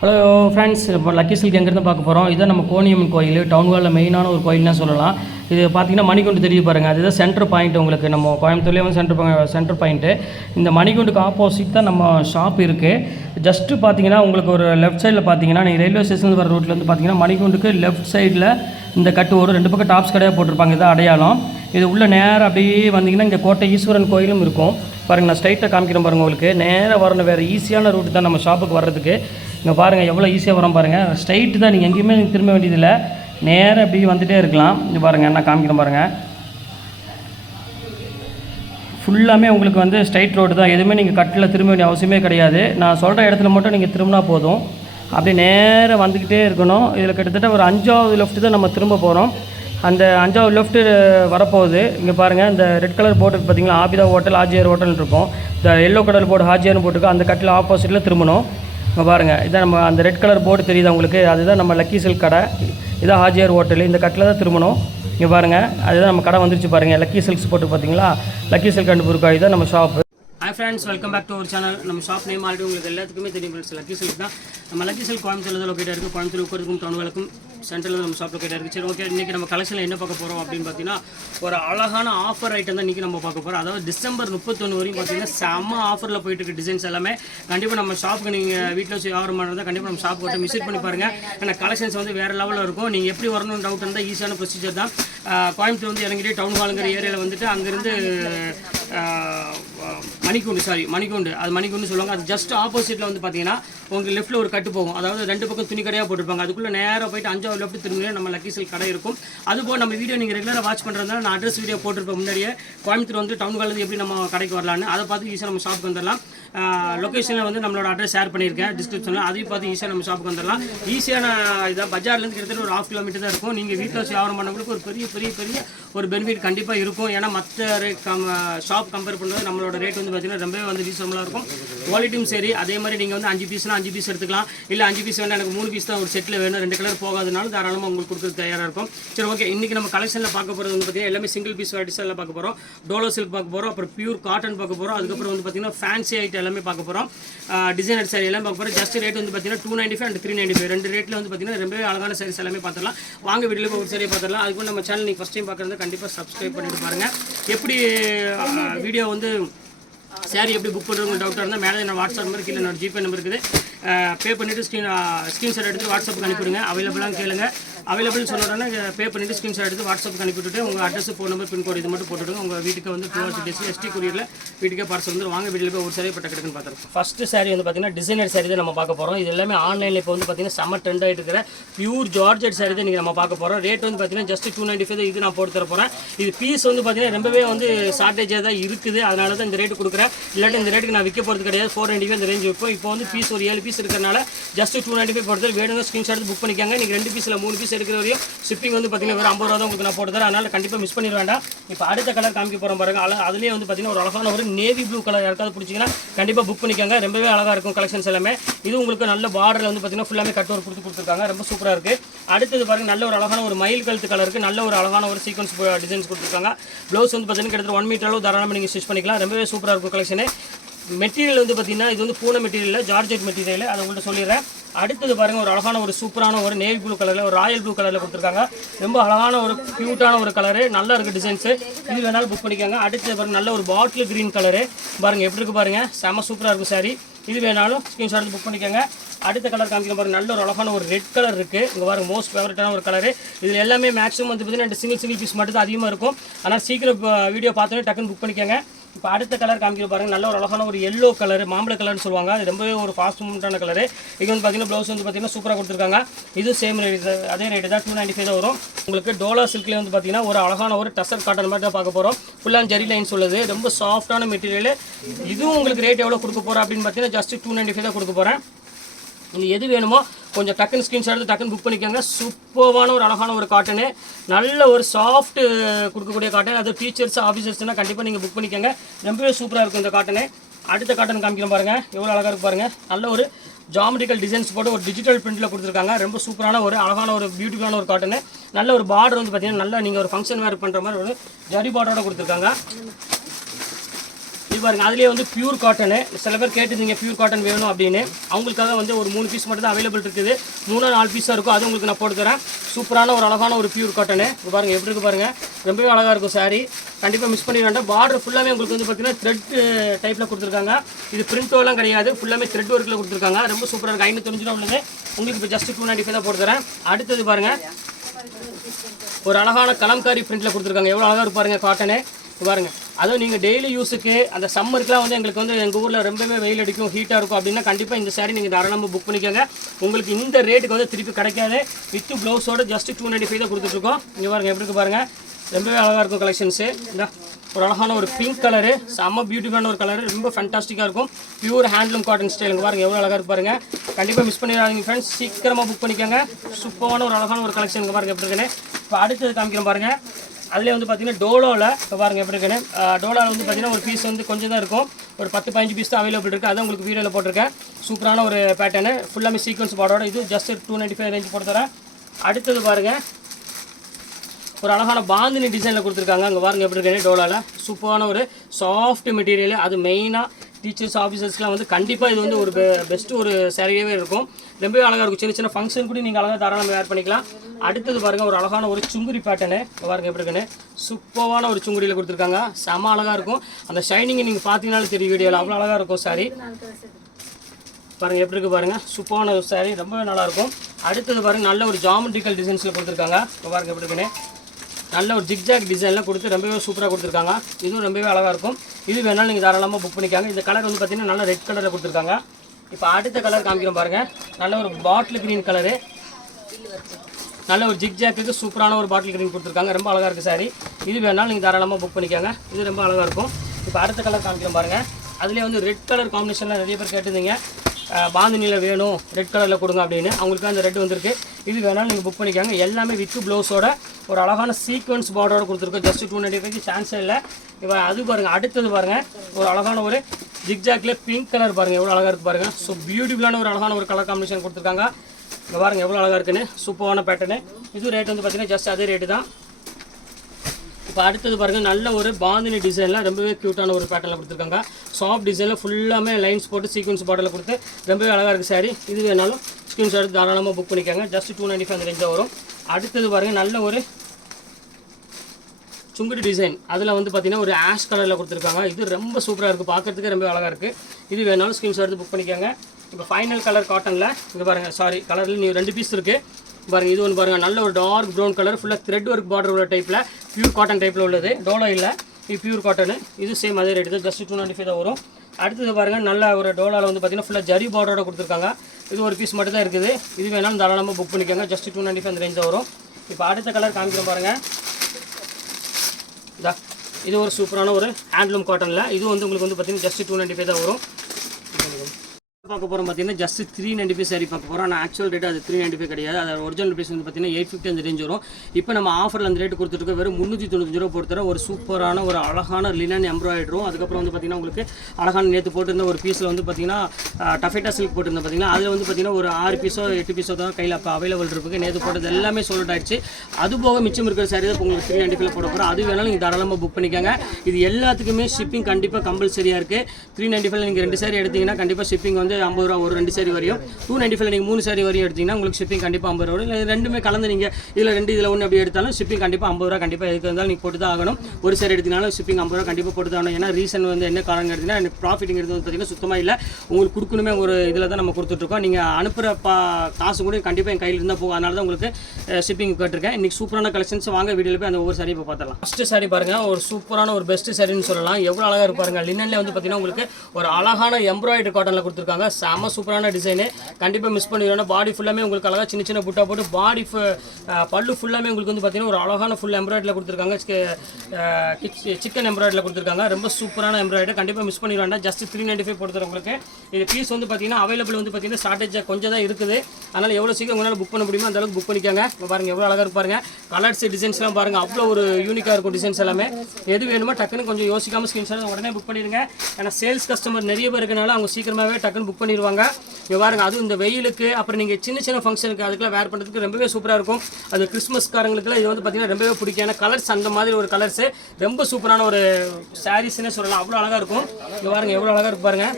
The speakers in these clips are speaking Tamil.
ஹலோ ஃப்ரெண்ட்ஸ், இப்போ லக்கி சில்க் எங்கேருந்து பார்க்க போகிறோம். இதுதான் நம்ம கோணியம்மன் கோயில், டவுன் ஹாலில் மெயினான ஒரு கோயில்னு சொல்லலாம். இது பார்த்திங்கன்னா மணிகுண்டு தெரிய பாருங்கள், அதுதான் சென்டர் பாயிண்ட். உங்களுக்கு நம்ம கோயம்புத்தூர்லேயே வந்து சென்டர் பாயிண்ட்டு. இந்த மணிகுண்டுக்கு ஆப்போசிட் தான் நம்ம ஷாப் இருக்குது. ஜஸ்ட்டு பார்த்தீங்கன்னா உங்களுக்கு ஒரு லெஃப்ட் சைடில் பார்த்தீங்கன்னா நீங்கள் ரயில்வே ஸ்டேஷன் வர ரோட்லேருந்து பார்த்தீங்கன்னா மணிகுண்டுக்கு லெஃப்ட் சைடில் இந்த கட்டு ஒரு 2 பக்கம் டாப்ஸ் கடையாக போட்டிருப்பாங்க. இதான் அடையாளம். இது உள்ள நேராக அப்படியே வந்தீங்கன்னா இங்கே கோட்டை ஈஸ்வரன் கோயிலும் இருக்கும் பாருங்கள். நான் ஸ்ட்ரைட்டாக காமிக்கிறேன் பாருங்கள். உங்களுக்கு நேராக வரணும், வேறு ஈஸியான ரூட்டு தான் நம்ம ஷாப்புக்கு வர்றதுக்கு. இங்கே பாருங்கள் எவ்வளோ ஈஸியாக வரோம் பாருங்கள். ஸ்ட்ரைட்டு தான், நீங்கள் எங்கேயுமே திரும்ப வேண்டியதில்லை, நேராக அப்படி வந்துகிட்டே இருக்கலாம். இங்கே பாருங்கள், நான் காமிக்கிறேன் பாருங்கள். ஃபுல்லாமே உங்களுக்கு வந்து ஸ்ட்ரைட் ரோடு தான், எதுவுமே நீங்கள் கட்டில் திரும்ப வேண்டிய அவசியமே கிடையாது. நான் சொல்கிற இடத்துல மட்டும் நீங்கள் திரும்பினா போதும். அப்படியே நேராக வந்துக்கிட்டே இருக்கணும். இதில் கிட்டத்தட்ட ஒரு 5வது லெஃப்ட்டு தான் நம்ம திரும்ப போகிறோம். அந்த 5வது லெஃப்ட்டு வரப்போகுது. இங்கே பாருங்கள், இந்த ரெட் கலர் போர்டு பார்த்தீங்களா, ஆபிதா ஹோட்டல், ஆஜியார் ஹோட்டல் இருக்கும். இந்த எல்லோ கலர் போர்டு ஹாஜியார்னு போட்டுருக்கு. அந்த கட்டில் ஆப்போசிட்டில் திரும்பணும். இங்கே பாருங்கள், இதான் நம்ம அந்த ரெட் கலர் போர்டு தெரியுது உங்களுக்கு, அதுதான் நம்ம லக்கி சில்க் கடை. இதான் ஹாஜியார் ஹோட்டல். இந்த கட்டில் தான் திரும்பணும். இங்கே பாருங்கள், அதுதான் நம்ம கடை வந்துருச்சு பாருங்கள். லக்கி சில்க்ஸ் போட்டு பார்த்தீங்களா, லக்கி சில்க் அண்ட் புர்காய் தான் நம்ம shop. Hi friends, welcome back to our channel. நம்ம ஷாப் நேம் ஆல்ரெடி உங்களுக்கு எல்லாத்துக்குமே தெரியும் ஃப்ரெண்ட்ஸ், லக்கி சில்க் தான். நம்ம லக்கி சில்க் கோயம்புத்தூரில் தான் லொக்கேட்டாக இருக்குது. கோயம்புத்தூர் உட்கருக்கும் டவுனுக்கும் சென்டரில் நம்ம ஷாப் லொக்கேட்டாக இருக்குது. சரி, ஓகே, இன்றைக்கி நம்ம கலெக்ஷனில் என்ன பார்க்க போகிறோம் அப்படின்னு பார்த்தீங்கன்னா, ஒரு அழகான ஆஃபர் ஐட்டம் தான் இன்றைக்கி நம்ம பார்க்க போகிறோம். அதாவது டிசம்பர் 31 வரையும் பார்த்தீங்கன்னா செம்ம ஆஃபரில் போயிட்டு இருக்குது. டிசைன்ஸ் எல்லாமே கண்டிப்பாக நம்ம ஷாப்புக்கு நீங்கள் வீட்டில் வச்சு வியாபாரம் பண்ணுறதா கண்டிப்பாக நம்ம ஷாப்புக்கு வந்து விசிட் பண்ணி பாருங்கள். ஏன்னா கலெக்ஷன்ஸ் வந்து வேறு லெவலில் இருக்கும். நீங்கள் எப்படி வரணும்னு டவுட் இருந்தால் ஈஸியான ப்ரொசீஜர் தான். கோயம்புத்தூர் வந்து இறங்கிட்டு டவுன் ஹாலுங்கிற ஏரியாவில் வந்துட்டு அங்கேருந்து மணிக்கூண்டு அது மணிக்கூண்டு சொல்லுவாங்க. அது ஜஸ்ட் ஆப்போசிட்டில் வந்து பார்த்தீங்கன்னா உங்களுக்கு லெஃப்ட்டில் ஒரு கட்டு போகும். அதாவது 2 பக்கம் துணி கடையாக போட்டிருப்பாங்க. அதுக்குள்ளே நேராக போயிட்டு 5வது லெஃப்ட் திரும்பியே நம்ம லக்கி சில்க் கடை இருக்கும். அதுபோல் நம்ம வீடியோ நீங்கள் ரெகுலராக வாட்ச் பண்ணுறதுனால நான் அட்ரஸ் வீடியோ போட்டிருப்பேன் முன்னாடியே. கோயம்புத்தூர் வந்து டவுன் ஹாலில் எப்படி நம்ம கடைக்கு வரலான்னு அதை பார்த்து ஈஸியாக நம்ம ஷாப்புக்கு வந்துடலாம். லொக்கேஷனில் வந்து நம்மளோட அட்ரஸ் ஷேர் பண்ணியிருக்கேன் டிஸ்கிரிப்ஷனில், அதையும் பார்த்து ஈஸியாக நம்ம ஷாப்புக்கு வந்துடலாம். ஈஸியான இதாக பஜார்லேருந்து கிட்டத்தட்ட ஒரு 1/2 கிலோமீட்டர் தான் இருக்கும். நீங்கள் வீட்டில் வச்சு வியாபாரம் பண்ணவங்களுக்கு ஒரு பெரிய ஒரு பெனிஃபிட் கண்டிப்பாக இருக்கும். ஏன்னா மற்ற ஷாப் கம்பேர் பண்ணுறது நம்மளோட ரேட் வந்து பார்த்தீங்கன்னா ரொம்பவே வந்து ரீசனபுளாக இருக்கும். குவாலிட்டியும் சரி. அதே மாதிரி நீங்கள் வந்து 5 பீஸ்னால் 5 பீஸ் எடுத்துக்கலாம். இல்லை 5 பீஸ் வேணால் எனக்கு 3 பீஸ் தான் ஒரு செட்டில் வேணும், 2 கலர் போகாதனாலும் தாராளமாக உங்களுக்கு கொடுக்குறது தயாராக இருக்கும். சரி, ஓகே, இன்றைக்கி நம்ம கலெக்ஷனில் பார்க்க போகிறது வந்து பார்த்தீங்கன்னா எல்லாமே சிங்கிள் பீஸ் வெரைட்டிஸ் எல்லாம் பார்க்க போகிறோம். டோலோ சில்க் பார்க்க போகிறோம், அப்புறம் பியூர் காட்டன் பார்க்க போகிறோம். அதுக்கப்புறம் வந்து பார்த்தீங்கன்னா ஃபேன்சி ஐட்டம் எல்லாமே பார்க்க போகிறோம். டிசைனர் சாரி எல்லாம் பார்க்க போகிறோம். ஜஸ்ட் ரேட் வந்து பார்த்தீங்கன்னா 295 and 395 ரெண்டு ரேட்டில் வந்து பார்த்தீங்கன்னா ரொம்பவே அழகான சாரீஸ் எல்லாமே பார்த்துடலாம். வாங்க வீட்டில் போய் ஒரு சாரியை பார்த்துடலாம். அதுக்கு நம்ம சேனல் நீங்கள் ஃபஸ்ட் டைம் பார்க்குறது கண்டிப்பாக சப்ஸ்கிரைப் பண்ணிட்டு பாருங்கள். எப்படி வீடியோ வந்து சாரி எப்படி புக் பண்ணுறது டவுட்டாக இருந்தால் மேலே என்னோட வாட்ஸ்அப் நம்பர், கீழே என்னோட ஜிபே நம்பர் இருக்குது. பே பண்ணிவிட்டு ஸ்க்ரீன்ஷாட் எடுத்து வாட்ஸ்அப்புக்கு அனுப்பிவிடுங்க. அவைலபிளாக கேளுங்க. அவைலபிள் சொன்னோன்னா பே பண்ணிவிட்டு ஸ்க்ரீன்ஷாட் எடுத்து வாட்ஸ்அப்புக்கு அனுப்பிவிட்டு உங்கள் அட்ரஸ், ஃபோன் நம்பர், பின்கோடு இது மட்டும் போட்டுவிடுங்க. உங்கள் வீட்டுக்கு வந்து QRC ST கொரியரில் வீட்டுக்கே பார்சல் வந்து வாங்க வீட்டில் போய் ஒரு சாரி பட்ட கிடக்குன்னு பார்த்துருக்கோம். ஃபஸ்ட்டு சாரி வந்து பார்த்தீங்கன்னா டிசைனர் சாரி தான் நம்ம பார்க்க போகிறோம். இது எல்லாமே ஆன்லைனில் இப்போ வந்து பார்த்தீங்கன்னா செம்ம ட்ரெண்ட் ஆகிட்டு இருக்கிற பியூர் ஜார்ஜெட் சாரி தான் இன்றைக்கி நம்ம பார்க்க போகிறோம். ரேட் வந்து பார்த்தீங்கன்னா ஜஸ்ட் 295 தான் இது நான் போட்டு தர போகிறேன். இது பீஸ் வந்து பார்த்தீங்கன்னா ரொம்பவே வந்து ஷார்ட்டேஜாக தான் இருக்குது. அதனால தான் இந்த ரேட்டு கொடுக்குறேன். இல்லாட்டி இந்த ரேட்டுக்கு நான் விற்க போகிறது கிடையாது. 495 இந்த ரேஞ்ச் வைப்போம். இப்போ வந்து பீஸ் ஒரு 7 பீஸ் இருக்கிறனால ஜஸ்ட் 295 போடுறது. வேணுங்க ஸ்க்ரீன்ஷாட் புக் பண்ணிக்காங்க. நீங்கள் 2 பீஸில் 3 பீஸ் எடுக்கிற வரையும் ஷிப்பிங் வந்து பார்த்தீங்கன்னா ஒரு 50 ரூபா தான் உங்களுக்கு நான் போட்டு தரேன். அதனால் கண்டிப்பாக மிஸ் பண்ணிட வேண்டாம். இப்போ அடுத்த கலர் காமிக்க போகிறோம் பாருங்கள். அதுலேயே வந்து பார்த்தீங்கன்னா ஒரு அழகான ஒரு நேவி ப்ளூ கலர் யாருக்காவது பிடிச்சிங்கன்னா கண்டிப்பாக புக் பண்ணிக்கோங்க. ரொம்பவே அழகாக இருக்கும் கலெக்ஷன்ஸ் எல்லாமே. இது உங்களுக்கு நல்ல பார்டரில் வந்து பார்த்தீங்கன்னா ஃபுல்லாமே கட் ஒர்க் கொடுத்துருக்காங்க. ரொம்ப சூப்பராக இருக்குது. அடுத்தது பாருங்கள், நல்ல ஒரு அழகான ஒரு மயில் கழுத்து கலருக்கு நல்ல ஒரு அழகான ஒரு சீக்வன்ஸ் டிசைன்ஸ் கொடுத்துருக்காங்க. ப்ளவுஸ் வந்து பார்த்தீங்கன்னா கிட்டத்தட்ட 1 மீட்டர் அளவு தாராளமாக நீங்கள் ஸ்டிச் பண்ணிக்கலாம். ரொம்பவே சூப்பராக இருக்கும் கலெக்ஷனு. மெட்டீரியல் வந்து பார்த்தீங்கன்னா இது வந்து பூனை மெட்டீரியல், ஜார்ஜெட் மெட்டீரியல், அதை உங்கள்கிட்ட சொல்லிடுறேன். அடுத்தது பாருங்கள், ஒரு அழகான ஒரு சூப்பரான ஒரு நேவி ப்ளூ கலரில் ஒரு ராயல் ப்ளூ கலரில் கொடுத்துருக்காங்க. ரொம்ப அழகான ஒரு க்யூட்டான ஒரு கலரு, நல்லா இருக்குது டிசைன்ஸு. இது வேணாலும் புக் பண்ணிக்கோங்க. அடுத்தது பாருங்கள், நல்ல ஒரு பாட்டில் க்ரீன் கலரு பாருங்கள், எப்படி இருக்குது பாருங்கள், செம்ம சூப்பராக இருக்கும் சாரி. இது வேணாலும் ஸ்க்ரீன்ஷாட் புக் பண்ணிக்கோங்க. அடுத்த கலர் காமிக்க பாருங்கள், நல்ல ஒரு அழகான ஒரு ரெட் கலர் இருக்குது. இங்கே பாருங்கள், மோஸ்ட் ஃபேவரட்டான ஒரு கலரு. இதில் எல்லாமே மேக்ஸிமம் வந்து பார்த்தீங்கன்னா சிங்கிள் பீஸ் மட்டும் தான் அதிகமாக இருக்கும். ஆனால் சீக்கிரம் வீடியோ பார்த்தோன்னே டக்குன்னு புக் பண்ணிக்கோங்க. இப்போ அடுத்த கலர் காமிக்கிற பாருங்கள், நல்ல ஒரு அழகான ஒரு எல்லோ கலர், மாம்பழ கலர்னு சொல்லுவாங்க. அது ரொம்பவே ஒரு ஃபாஸ்ட் மூவ்மெண்ட்டான கலரு. இது வந்து பார்த்தீங்கன்னா ப்ளவுஸ் வந்து பார்த்தீங்கன்னா சூப்பராக கொடுத்துருக்காங்க. இது சேம் ரேட், அதே ரேட்டு தான் 295 தான் வரும். உங்களுக்கு டோலா சில்க்லேயே வந்து பார்த்தீங்கன்னா ஒரு அழகான ஒரு டசர் காட்டன் மாதிரி தான் பார்க்க போகிறோம். ஃபுல்லாக ஜெரி லைன்ஸ் உள்ளது, ரொம்ப சாஃப்டான மெட்டீரியல். இதுவும் உங்களுக்கு ரேட் எவ்வளோ கொடுக்க போகிறோம் அப்படின்னு பார்த்தீங்கன்னா ஜஸ்ட் 295 தான் கொடுக்க போகிறேன். இது எது வேணுமோ கொஞ்சம் டக்குன்னு ஸ்க்ரீன்ஷாட் எடுத்து டக்குன்னு புக் பண்ணிக்கோங்க. சூப்பரான ஒரு அழகான ஒரு காட்டனு, நல்ல ஒரு சாஃப்ட் கொடுக்கக்கூடிய காட்டன். அது டீச்சர்ஸ் ஆஃபீஸர்ஸ்னால் கண்டிப்பாக நீங்கள் புக் பண்ணிக்கோங்க. ரொம்பவே சூப்பராக இருக்கும் இந்த காட்டனு. அடுத்த காட்டன் காமிக்கிறோம் பாருங்கள், எவ்வளோ அழகாக இருக்குது பாருங்கள். நல்ல ஒரு ஜாமெட்ரிக்கல் டிசைன்ஸ் போட்டு ஒரு டிஜிட்டல் பிரிண்டில் கொடுத்துருக்காங்க. ரொம்ப சூப்பரான ஒரு அழகான ஒரு பியூட்டிஃபுல்லான ஒரு காட்டனு. நல்ல ஒரு பார்டர் வந்து பார்த்தீங்கன்னா நல்லா நீங்கள் ஒரு ஃபங்க்ஷன் வேர் பண்ணுற மாதிரி ஒரு ஜரி பார்டரோட கொடுத்துருக்காங்க. இது பாருங்க, அதுலேயே வந்து பியூர் காட்டனு. சில பேர் கேட்டுருந்தீங்க பியூர் காட்டன் வேணும் அப்படின்னு. அவங்களுக்காக வந்து ஒரு 3 பீஸ் மட்டும் தான் அவைலபிள் இருக்குது. 3-4 பீஸாக இருக்கும். அது உங்களுக்கு நான் போட்டு தரேன். சூப்பரான ஒரு அழகான ஒரு பியூர் காட்டனு. இது பாருங்கள் எப்படி இருக்குது பாருங்கள், ரொம்பவே அழகாக இருக்கும் சாரீ. கண்டிப்பாக மிஸ் பண்ணி வேண்டாம். பார்டர் ஃபுல்லாகவே உங்களுக்கு வந்து பார்த்தீங்கன்னா த்ரெட் டைப்பில் கொடுத்துருக்காங்க. இது பிரிண்டோலாம் கிடையாது, ஃபுல்லாமே த்ரெட் ஒர்க்கில் கொடுத்துருக்காங்க. ரொம்ப சூப்பராக இருக்குது. 595 ரூபா உள்ளது. உங்களுக்கு இப்போ ஜஸ்ட் 295 தான் போட்டு தரேன். அடுத்தது பாருங்கள், ஒரு அழகான கலம்காரி பிரிண்ட்டில் கொடுத்துருக்காங்க. எவ்வளோ அழகாக இருப்பாருங்க காட்டனு. பாருங்க, அதுவும் நீங்கள் டெய்லி யூஸுக்கு அந்த சம்மருக்குலாம் வந்து எங்களுக்கு வந்து எங்கள் ஊரில் ரொம்பவே வெயில் அடிக்கும், ஹீட்டாக இருக்கும் அப்படின்னா கண்டிப்பாக இந்த சாரீ நீங்கள் தாராளமாக புக் பண்ணிக்கோங்க. உங்களுக்கு இந்த ரேட்டுக்கு வந்து திருப்பி கிடைக்காது. வித் ப்ளவுஸோட ஜஸ்ட் 295 தான் கொடுத்துட்ருக்கோம். இங்கே பாருங்கள் எப்படி இருக்கு பாருங்கள், ரொம்பவே அழகாக இருக்கும் கலெக்ஷன்ஸு. இந்த ஒரு அழகான ஒரு பிங்க் கலரு, செம்ம பியூட்டிஃபுல்லான ஒரு கலரு, ரொம்ப ஃபேண்டாஸ்டிக்காக இருக்கும். பியூர் ஹேண்ட்லூம் காட்டன் ஸ்டைலுங்க. பாருங்கள் எவ்வளோ அழகாக இருக்கு பாருங்கள். கண்டிப்பாக மிஸ் பண்ணிடாதீங்க ஃப்ரெண்ட்ஸ், சீக்கிரமாக புக் பண்ணிக்கோங்க. சூப்பரான ஒரு அழகான ஒரு கலெக்ஷனுங்க. பாருங்கள் எப்படி இருக்குன்னு. இப்போ அடுத்தது காமிக்கிறோம் பாருங்கள். அதிலே வந்து பார்த்தீங்கன்னா டோலோவில் இப்போ பாருங்கள் எப்படி இருக்குன்னு. டோலாவில் வந்து பார்த்தீங்கன்னா ஒரு பீஸ் வந்து கொஞ்சம் தான் இருக்கும். ஒரு 10-15 பீஸ் தான் அவைலபிள் இருக்குது. அதான் உங்களுக்கு வீடியோவில் போட்டிருக்கேன். சூப்பரான ஒரு பேட்டர்னு, ஃபுல்லாமே சீக்வன்ஸ் பார்டரோட. இது ஜஸ்ட் 295 ரேஞ்ச் போட்டு தரேன். அடுத்தது பாருங்கள், ஒரு அழகான பாந்தினி டிசைனில் கொடுத்துருக்காங்க. அங்கே பாருங்கள் எப்படி இருக்குன்னு. டோலாவில் சூப்பரான ஒரு சாஃப்ட் மெட்டீரியல். அது மெயினாக டீச்சர்ஸ் ஆஃபீஸர்ஸ்லாம் வந்து கண்டிப்பாக இது வந்து ஒரு பெஸ்ட்டு ஒரு சேரீயாகவே இருக்கும். ரொம்பவே அழகாக இருக்கும். சின்ன சின்ன ஃபங்க்ஷன் கூட நீங்கள் அழகாக தாராளமாக வேர் பண்ணிக்கலாம். அடுத்தது பாருங்கள், ஒரு அழகான ஒரு சுங்குரி பேட்டர்னு. பாருங்கள் எப்படி இருக்குன்னு. சூப்பரான ஒரு சுங்குரியில் கொடுத்துருக்காங்க. செம அழகாக இருக்கும். அந்த ஷைனிங்கை நீங்கள் பார்த்தீங்கன்னாலும் தெரியும் வீடியோவில், அவ்வளோ அழகாக இருக்கும் சாரீ. பாருங்கள் எப்படி இருக்குது பாருங்கள், சூப்பரான ஒரு சாரீ, ரொம்பவே நல்லாயிருக்கும். அடுத்தது பாருங்கள், நல்ல ஒரு ஜாமெட்ரிக்கல் டிசைன்ஸில் கொடுத்துருக்காங்க. பாருங்கள் எப்படி இருக்குன்னு. நல்ல ஒரு ஜிக்ஜாக் டிசைனில் கொடுத்து ரொம்பவே சூப்பராக கொடுத்துருக்காங்க. இதுவும் ரொம்பவே அழகாக இருக்கும். இது வேணாலும் நீங்கள் தாராளமாக புக் பண்ணிக்காங்க. இந்த கலர் வந்து பார்த்தீங்கன்னா நல்ல ரெட் கலரில் கொடுத்துருக்காங்க. இப்போ அடுத்த கலர் காமிக்கிறோம் பாருங்கள். நல்ல ஒரு பாட்டில் க்ரீன் கலரு, நல்ல ஒரு ஜிக்ஜாக்கு சூப்பரான ஒரு பாட்டில் க்ரீன் கொடுத்துருக்காங்க. ரொம்ப அழகாக இருக்குது சாரீ. இது வேணாலும் நீங்கள் தாராளமாக புக் பண்ணிக்காங்க. இது ரொம்ப அழகாக இருக்கும். இப்போ அடுத்த கலர் காமிக்கிறோம் பாருங்கள். அதுலேயே வந்து ரெட் கலர் காம்பினேஷனில் நிறைய பேர் கேட்டிருந்தீங்க, பாந்தினியில் வேணும் ரெட் கலரில் கொடுங்க அப்படின்னு. அவங்களுக்கு அந்த ரெட் வந்திருக்கு. இது வேணாலும் நீங்கள் புக் பண்ணிக்காங்க. எல்லாமே வித் ப்ளவுஸோட ஒரு அழகான சீக்வன்ஸ் பார்டரோட கொடுத்துருக்கோம். ஜஸ்ட் 295 சான்ஸே இல்லை. இப்போ அது பாருங்கள். அடுத்தது பாருங்கள், ஒரு அழகான ஒரு ஜிக்ஜாக்லேயே பிங்க் கலர் பாருங்கள் எவ்வளோ அழகாக இருக்குது பாருங்கள். ஸோ பியூட்டிஃபுல்லான ஒரு அழகான ஒரு கலர் காம்பினேஷன் கொடுத்துருக்காங்க. இங்கே பாருங்கள் எவ்வளோ அழகாக இருக்குன்னு. சூப்பரான பேட்டர்னு. இது ரேட் வந்து பார்த்தீங்கன்னா ஜஸ்ட் அதே ரேட்டு தான். இப்போ அடுத்தது பாருங்கள், நல்ல ஒரு பாந்தினி டிசைனில் ரொம்பவே க்யூட்டான ஒரு பேட்டர்னில் கொடுத்துருக்காங்க. சாஃப்ட் டிசைனில் ஃபுல்லாமே லைன்ஸ் போட்டு சீக்வன்ஸ் பாட்டில் கொடுத்து ரொம்பவே அழகாக இருக்குது சாரீ. இது வேணாலும் ஸ்க்ரீன்ஷாட் எடுத்து தாராளமாக புக் பண்ணிக்காங்க. ஜஸ்ட் 295 அந்த ரேஞ்சாக வரும். அடுத்தது பாருங்கள், நல்ல ஒரு சுங்குடி டிசைன். அதில் வந்து பார்த்தீங்கன்னா ஒரு ஆஷ் கலரில் கொடுத்துருக்காங்க. இது ரொம்ப சூப்பராக இருக்குது, பார்க்குறதுக்கு ரொம்ப அழகாக இருக்குது. இது வேணாலும் ஸ்க்ரீன்ஷாட் எடுத்து புக் பண்ணிக்காங்க. இப்போ ஃபைனல் கலர் காட்டனில் இங்கே பாருங்கள், சாரி கலரில் நீங்கள் 2 பீஸ் இருக்குது பாருங்கள். இது ஒன்று பாருங்கள், நல்ல ஒரு டார்க் ப்ரௌன் கலர், ஃபுல்லாக த்ரெட் ஒர்க் பார்டர் உள்ள டைப்பில் பியூர் காட்டன் டைப்பில் உள்ளது. டோலோ இல்லை, இது பியூர் காட்டனு. இது சேம் அதே ரேட்டு தான், ஜஸ்ட் 295 தான் வரும். அடுத்தது பாருங்கள், நல்ல ஒரு டோலாவில் வந்து பார்த்தீங்கன்னா ஃபுல்லாக ஜரி பார்டரோட கொடுத்துருக்காங்க. இது ஒரு பீஸ் மட்டும் தான் இருக்குது. இது வேணாலும் தாராளமாக புக் பண்ணிக்கோங்க. ஜஸ்ட் 295 அந்த ரேஞ்ச் தான் வரும். இப்போ அடுத்த கலர் காமிக்கிறோம் பாருங்கள். இது ஒரு சூப்பரான ஒரு ஹேண்ட்லூம் காட்டனில். இது வந்து உங்களுக்கு வந்து பார்த்தீங்கன்னா ஜஸ்ட் 295 தான் வரும். பார்க்க போகிறோம் பார்த்தீங்கன்னா ஜஸ்ட் 395 சாரி பார்க்க போகிறோம். ஆனால் ஆக்சுவல் ரேட் அது 395 கிடையாது. அது ஒரிஜினல் ப்ரைஸ் வந்து பார்த்தீங்கன்னா 850 அந்த ரேஞ்ச் வரும். இப்போ நம்ம ஆஃபரில் அந்த ரேட்டு கொடுத்துட்டு வெறும் 395 ரூபா பொறுத்தர ஒரு சூப்பரான ஒரு அழகான லினன் எம்ப்ராய்டரும், அதுக்கப்புறம் வந்து பார்த்தீங்கன்னா உங்களுக்கு அழகான நேற்று போட்டிருந்த ஒரு பீஸில் வந்து பார்த்தீங்கன்னா டஃபேட்டா சில்க் போட்டிருந்தேன் பார்த்தீங்கன்னா. அதில் வந்து பார்த்தீங்கன்னா ஒரு 6 பீஸோ 8 பீஸோ தான் கையில் அப்போ அவைலபிள் இருக்குது. நேற்று போட்டது எல்லாமே சோல்ட் ஆயிடுச்சு. அது போக மிச்சம் இருக்கிற சாரி தான் உங்களுக்கு 395 போட போகிறோம். அது வேணாலும் நீங்கள் தாராளமாக புக் பண்ணிக்காங்க. இது எல்லாத்துக்குமே ஷிப்பிங் கண்டிப்பாக கம்பல்சரியாக இருக்குது. 395 நீங்கள் 2 சாரி எடுத்தீங்கன்னா கண்டிப்பாக ஷிப்பிங் வந்து 50 ரூபா ஒரு 2 சாரி வரையும். 295 நீங்கள் 3 சாரி வரையும் எடுத்தீங்கன்னா உங்களுக்கு ஷிப்பிங் கண்டிப்பாக 50 ரூபா. இல்லை ரெண்டுமே கலந்து நீங்கள் இதில் 2 இதில் 1 அப்படி எடுத்தாலும் ஷிப்பிங் கண்டிப்பாக 50 ரூபா கண்டிப்பாக எதுக்கு இருந்தாலும் நீங்கள் போட்டு தான் ஆகணும். ஒரு சாரி எடுத்தீங்கனாலும் ஷிப்பிங் 50 ரூபா கண்டிப்பாக போட்டு தான் ஆகணும். ஏன்னா ரீசன் வந்து என்ன காரணம் எடுத்தீங்கன்னா எனக்கு ப்ராஃபிட்டுங்கிறது வந்து பார்த்தீங்கன்னா சுத்தமாக இல்லை. உங்களுக்கு கொடுக்கணுமே ஒரு இதில் தான் நம்ம கொடுத்துட்ருக்கோம். நீங்கள் அனுப்புகிற காசு கூட கண்டிப்பாக என் கையில் இருந்தால் போகும். அதனால தான் உங்களுக்கு ஷிப்பிங் கேட்டிருக்கேன். இன்றைக்கி சூப்பரான கலெக்ஷன்ஸ் வாங்க வீடியோவில் போய் அந்த ஒவ்வொரு சாரி இப்போ பார்த்துலாம். ஃபஸ்ட்டு சாரி பாருங்கள், ஒரு சூப்பரான ஒரு பெஸ்ட் சாரின்னு சொல்லலாம். எவ்வளோ அழகாக இருப்பாருங்க. லினனில் வந்து பார்த்தீங்கன்னா உங்களுக்கு ஒரு அழகான எம்ப்ராய்டரி காட்டனில் கொடுத்துருக்காங்க. செம சூப்பரான டிசைனு. கண்டிப்பாக மிஸ் பண்ணிடுவோம். பாடி ஃபுல்லாமே உங்களுக்கு அழகாக சின்ன சின்ன புட்டா போட்டு பாடி பல்லு ஃபுல்லாமே உங்களுக்கு வந்து பார்த்தீங்கன்னா ஒரு அழகான ஃபுல் எம்ப்ராய்டரியில் கொடுத்துருக்காங்க. சிக்கன் எம்ப்ராய்டரியில் கொடுத்துருக்காங்க. ரொம்ப சூப்பரான எம்ப்ராய்டரி. கண்டிப்பாக மிஸ் பண்ணி வேண்டாம். ஜஸ்ட் 395 போட்டுருக்கோம் உங்களுக்கு. இது பீஸ் வந்து பார்த்தீங்கன்னா அவைலபிள் வந்து பார்த்தீங்கன்னா ஷார்ட்டேஜ் கொஞ்சம் தான் இருக்குது. அதனால் எவ்வளோ சீக்கிரம் உங்களால் புக் பண்ண முடியுமோ அந்த அளவுக்கு புக் பண்ணிக்காங்க. பாருங்கள் எவ்வளோ அழகாக இருப்பாருங்க. கலர்ஸ் டிசைன்ஸ்லாம் பாருங்கள், அவ்வளோ ஒரு யூனிக்காக இருக்கும் டிசைன்ஸ் எல்லாமே. எது வேணுமோ டக்குன்னு கொஞ்சம் யோசிக்காமல் ஸ்கிரீன்ஷாட் உடனே புக் பண்ணிடுங்க. ஏன்னா சேல்ஸ் கஸ்டமர் நிறைய பேர் இருக்கனால அவங்க சீக்கிரமாகவே டக்குன்னு புக் புக் பண்ணிடுவாங்க. இங்கே பாருங்க, அதுவும் இந்த வெயிலுக்கு அப்புறம் நீங்கள் சின்ன சின்ன ஃபங்க்ஷனுக்கு அதுக்கெல்லாம் வேர் பண்ணுறதுக்கு ரொம்பவே சூப்பராக இருக்கும். அது கிறிஸ்மஸ்காரங்களுக்குலாம் இது வந்து பார்த்தீங்கன்னா ரொம்பவே பிடிக்கும். ஏன்னா கலர்ஸ் அந்த மாதிரி ஒரு கலர்ஸு ரொம்ப சூப்பரான ஒரு சாரீஸ்னே சொல்லலாம். அவ்வளோ அழகாக இருக்கும். இங்கே பாருங்க எவ்வளோ அழகாக இருக்கு பாருங்க.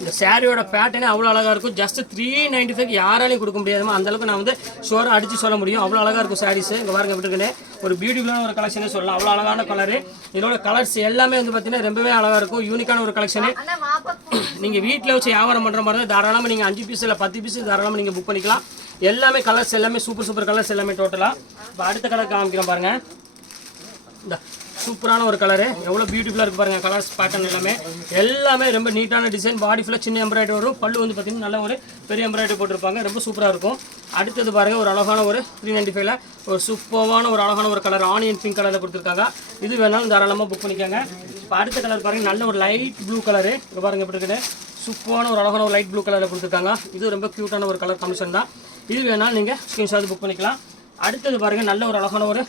இந்த சாரியோட பேட்டர்னே அவ்வளோ அழகாக இருக்கும். ஜஸ்ட் 395 யாராலையும் கொடுக்க முடியாதுமா, அந்தளவுக்கு நான் வந்து ஷோராக அடித்து சொல்ல முடியும். அவ்வளோ அழகாக இருக்கும் சாரீஸ். இங்கே பாருங்க எப்படி இருக்குன்னு ஒரு பியூட்டிஃபுல்லான ஒரு கலெக்ஷனே சொல்லலாம். அவ்வளோ அழகான கலரு. இதோட கலர்ஸ் எல்லாமே வந்து பார்த்தீங்கன்னா ரொம்பவே அழகாக இருக்கும். யூனிக்கான ஒரு கலெக்ஷனு. நீங்கள் வீட்டில் வச்சு வியாபாரம் பண்ணுற மாதிரி தான் தாராளமாக நீங்கள் 5 பீஸ் இல்லை 10 பீஸ் தாராளமாக நீங்கள் புக் பண்ணிக்கலாம். எல்லாமே கலர்ஸ் எல்லாமே சூப்பர் கலர்ஸ் எல்லாமே டோட்டலாக. இப்போ அடுத்த கலர் காமிக்கிறேன் பாருங்கள். இந்த சூப்பரான ஒரு கலரு எவ்வளோ பியூட்டிஃபுல்லாக இருக்குது பாருங்கள். கலர்ஸ் பேட்டர்ன் எல்லாமே ரொம்ப நீட்டான டிசைன். பாடி ஃபுல்லாக சின்ன எம்ப்ராய்டரி வரும். பல்லு வந்து பார்த்திங்கன்னா நல்ல ஒரு பெரிய எம்ப்ராய்டரி போட்டிருப்பாங்க. ரொம்ப சூப்பராக இருக்கும். அடுத்தது பாருங்கள், ஒரு அழகான ஒரு 395ல் ஒரு சூப்பரான ஒரு அழகான ஒரு கலர் ஆனியன் பிங்க் கலரில் கொடுத்துருக்காங்க. இது வேணாலும் தாராளமாக புக் பண்ணிக்கோங்க. இப்போ அடுத்த கலர் பாருங்கள், நல்ல ஒரு லைட் ப்ளூ கலரு. இங்கே பாருங்கள் எப்படி இருக்குது. சூப்பரான ஒரு அழகான ஒரு லைட் ப்ளூ கலரில் கொடுத்துருக்காங்க. இது ரொம்ப க்யூட்டான ஒரு கலர் காம்பினேஷன் தான். இது வேணாலும் நீங்கள் ஸ்க்ரீன்ஷாட் புக் பண்ணிக்கலாம். அடுத்தது பாருங்கள், நல்ல ஒரு அழகான ஒரு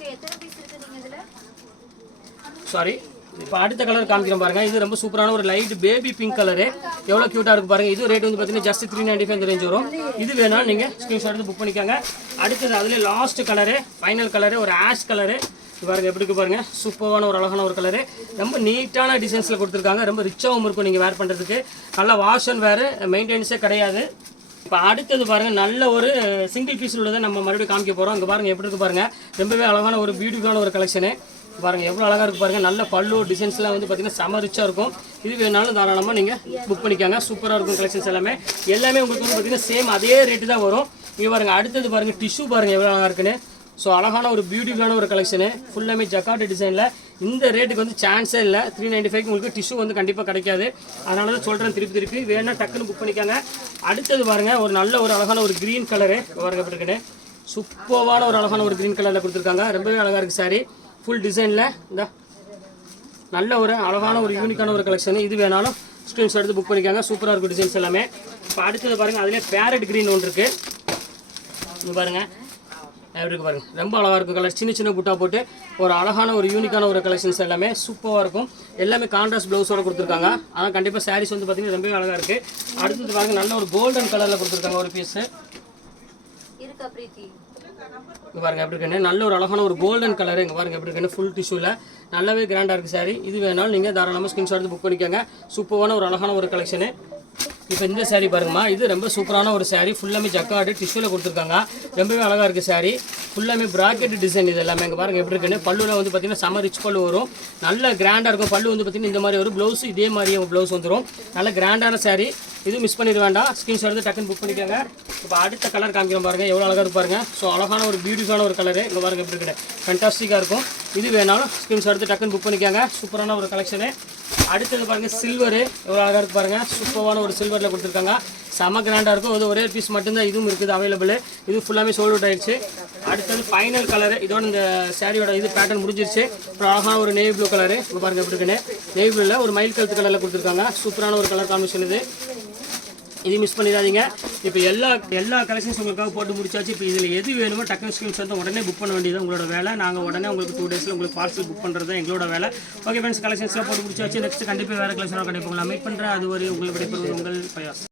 இப்போ அடுத்த கலர் காமிக்கிறோம் பாருங்கள். இது ரொம்ப சூப்பரான ஒரு லைட் பேபி பிங்க் கலரு. எவ்வளோ க்யூட்டாக இருக்குது பாருங்கள். இது ரேட் வந்து பார்த்தீங்கன்னா ஜஸ்ட் 395 இந்த ரேஞ்ச் வரும். இது வேணாலும் நீங்கள் ஸ்க்ரீன்ஷாட் எடுத்து புக் பண்ணிக்கோங்க. அடுத்தது அதிலே லாஸ்ட் கலரு, ஃபைனல் கலரு, ஒரு ஆஷ் கலரு. பாருங்கள் எப்படி இருக்குது பாருங்கள். சூப்பரான ஒரு அழகான ஒரு கலரு. ரொம்ப நீட்டான டிசைன்ஸில் கொடுத்துருக்காங்க. ரொம்ப ரிச்சாகவும் இருக்கும் நீங்கள் வேர் பண்ணுறதுக்கு. நல்லா வாஷ் அண்ட் வேறு மெயின்டெனன்ஸே கிடையாது. இப்போ அடுத்தது பாருங்கள், நல்ல ஒரு சிங்கிள் பீஸ் உள்ளதை நம்ம மறுபடியும் காமிக்க போகிறோம். அங்கே பாருங்கள் எப்படி இருக்குது பாருங்கள். ரொம்பவே அழகான ஒரு பியூட்டிஃபுல்லான ஒரு கலெக்ஷனு. பாருங்கள் எவ்வளோ அழகாக இருக்குது பாருங்கள். நல்ல பல்லு டிசைன்ஸ்லாம் வந்து பார்த்திங்கன்னா செம ரிச்சாக இருக்கும். இது வேணாலும் தாராளமாக நீங்கள் புக் பண்ணிக்காங்க. சூப்பராக இருக்கும் கலெக்ஷன்ஸ் எல்லாமே உங்களுக்கு வந்து பார்த்திங்கன்னா சேம் அதே ரேட்டு தான் வரும். இங்கே பாருங்கள் அடுத்தது பாருங்கள், டிஷ்யூ பாருங்கள் எவ்வளோ அழகாக இருக்குன்னு. ஸோ அழகான ஒரு பியூட்டிஃபுல்லான ஒரு கலெக்ஷனு. ஃபுல்லாமே ஜக்கார்ட் டிசைனில். இந்த ரேட்டுக்கு வந்து சான்ஸே இல்லை. 395 உங்களுக்கு டிஷ்யூ வந்து கண்டிப்பாக கிடைக்காது. அதனால தான் சொல்கிறேன் திருப்பி வேணால் டக்குன்னு புக் பண்ணிக்காங்க. அடுத்தது பாருங்கள், ஒரு நல்ல ஒரு அழகான ஒரு க்ரீன் கலரு. பாருங்கள் எப்படி இருக்குன்னு. சூப்பரான ஒரு அழகான ஒரு க்ரீன் கலரில் கொடுத்துருக்காங்க. ரொம்பவே அழகாக இருக்குது சாரி. ஃபுல் டிசைனில் இந்த நல்ல ஒரு அழகான ஒரு யூனிக்கான ஒரு கலெக்ஷன். இது வேணாலும் ஸ்க்ரீன்ஷாட் எடுத்து புக் பண்ணிக்காங்க. சூப்பராக இருக்கும் டிசைன்ஸ் எல்லாமே. இப்போ அடுத்தது பாருங்கள், அதிலே பேரட் க்ரீன் ஒன்று இருக்குது. இங்கே பாருங்கள் எப்படி இருக்குது பாருங்கள். ரொம்ப அழகாக இருக்கும் கலர். சின்ன புட்டா போட்டு ஒரு அழகான ஒரு யூனிக்கான ஒரு கலெக்ஷன்ஸ் எல்லாமே சூப்பராக இருக்கும். எல்லாமே கான்ட்ராஸ்ட் ப்ளவுஸோடு கொடுத்துருக்காங்க. ஆனால் கண்டிப்பாக சாரீஸ் வந்து பார்த்திங்கன்னா ரொம்பவே அழகாக இருக்குது. அடுத்தது பாருங்கள், நல்ல ஒரு கோல்டன் கலரில் கொடுத்துருக்காங்க ஒரு பீஸு. இங்கே பாருங்கள் எப்படி இருக்குன்னு. நல்ல ஒரு அழகான ஒரு கோல்டன் கலர். இங்கே பாருங்கள் எப்படி இருக்குன்னு. ஃபுல் டிஷ்யூவில் நல்லாவே கிராண்டாக இருக்குது சாரி. இது வேணாலும் நீங்கள் தாராளமாக ஸ்க்ரீன்ஷாட் எடுத்து புக் பண்ணிக்கோங்க. சூப்பரான ஒரு அழகான ஒரு கலெக்ஷனு. இப்போ இந்த சாரீ பாருங்கம்மா, இது ரொம்ப சூப்பரான ஒரு சாரீ. ஃபுல்லாமே ஜக்கார்டு டிஷ்யூவில் கொடுத்துருக்காங்க. ரொம்பவே அழகாக இருக்குது சாரீ. ஃபுல்லாமே ப்ராக்கெட் டிசைன். இது எல்லாமே இங்கே பாருங்கள் எப்படி இருக்குன்னு. பல்லுவில் வந்து பார்த்திங்கன்னா செம ரிச் பல்லு வரும். நல்ல கிராண்டாக இருக்கும். பல்லு வந்து பார்த்திங்கன்னா இந்த மாதிரி ஒரு ப்ளவுஸ் இதே மாதிரியே ப்ளவுஸ் வந்துடும். நல்ல கிராண்டான சாரீ. இது மிஸ் பண்ணிட வேண்டாம். ஸ்க்ரீன்ஷாட் எடுத்து டக்குன்னு புக் பண்ணிக்கோங்க. இப்போ அடுத்த கலர் காமிக்கிறோம் பாருங்கள். எவ்வளோ அழகாக இருக்கு பாருங்கள். ஸோ அழகான ஒரு பியூட்டிஃபுல்லான ஒரு கலரு. இங்கே பாருங்கள் எப்படி இருக்குது. ஃபேண்டாஸ்டிக்காக இருக்கும். இது வேணாலும் ஸ்க்ரீன்ஷாட் எடுத்து டக்குன்னு புக் பண்ணிக்கோங்க. சூப்பரான ஒரு கலெக்ஷனு. அடுத்தது பாருங்கள், சில்வரு எவ்வளோ அழகாக இருக்குது பாருங்கள். சூப்பரான ஒரு சில்வரில் கொடுத்துருக்காங்க. செம கிராண்டாக இருக்கும். அது ஒரே பீஸ் மட்டும்தான் இதுவும் இருக்குது அவைலபிள். இது ஃபுல்லாமே சோல்ட் அவுட் ஆகிடுச்சு. அடுத்தது ஃபைனல் கலரு. இதோட இந்த சாரியோட இது பேட்டர்ன் முடிஞ்சிருச்சு. அப்புறம் அழகான ஒரு நேவி ப்ளூ கலரு. இப்போ பாருங்கள் எப்படி இருக்குன்னு. நேவி ப்ளூவில் ஒரு மயில் கழுத்து கலரில் கொடுத்துருக்காங்க. சூப்பரான ஒரு கலர் காம்பினேஷன் இது. இது மிஸ் பண்ணிடாதீங்க. இப்போ எல்லா கலெக்ஷன்ஸ் உங்களுக்காக போட்டு முடிச்சாச்சு. இப்போ இதில் எது வேணுமோ டக்குனு ஸ்க்ரீன்ஷாட் உடனே புக் பண்ண வேண்டியது உங்களோட வேலை. நாங்கள் உடனே உங்களுக்கு 2 டேஸில் உங்களுக்கு பார்சல் புக் பண்ணுறது தான் எங்களோட வேலை. ஓகே ஃப்ரெண்ட்ஸ், கலெக்ஷன்ஸ்லாம் போட்டு முடிச்சாச்சு. நெக்ஸ்ட் கண்டிப்பாக வேறு கலெக்ஷனாக கண்டிப்பாக உங்களை மீட் பண்ணுறேன். அது ஒரு உங்களுக்கு விடைபெறுவது உங்கள் பயாஸ்.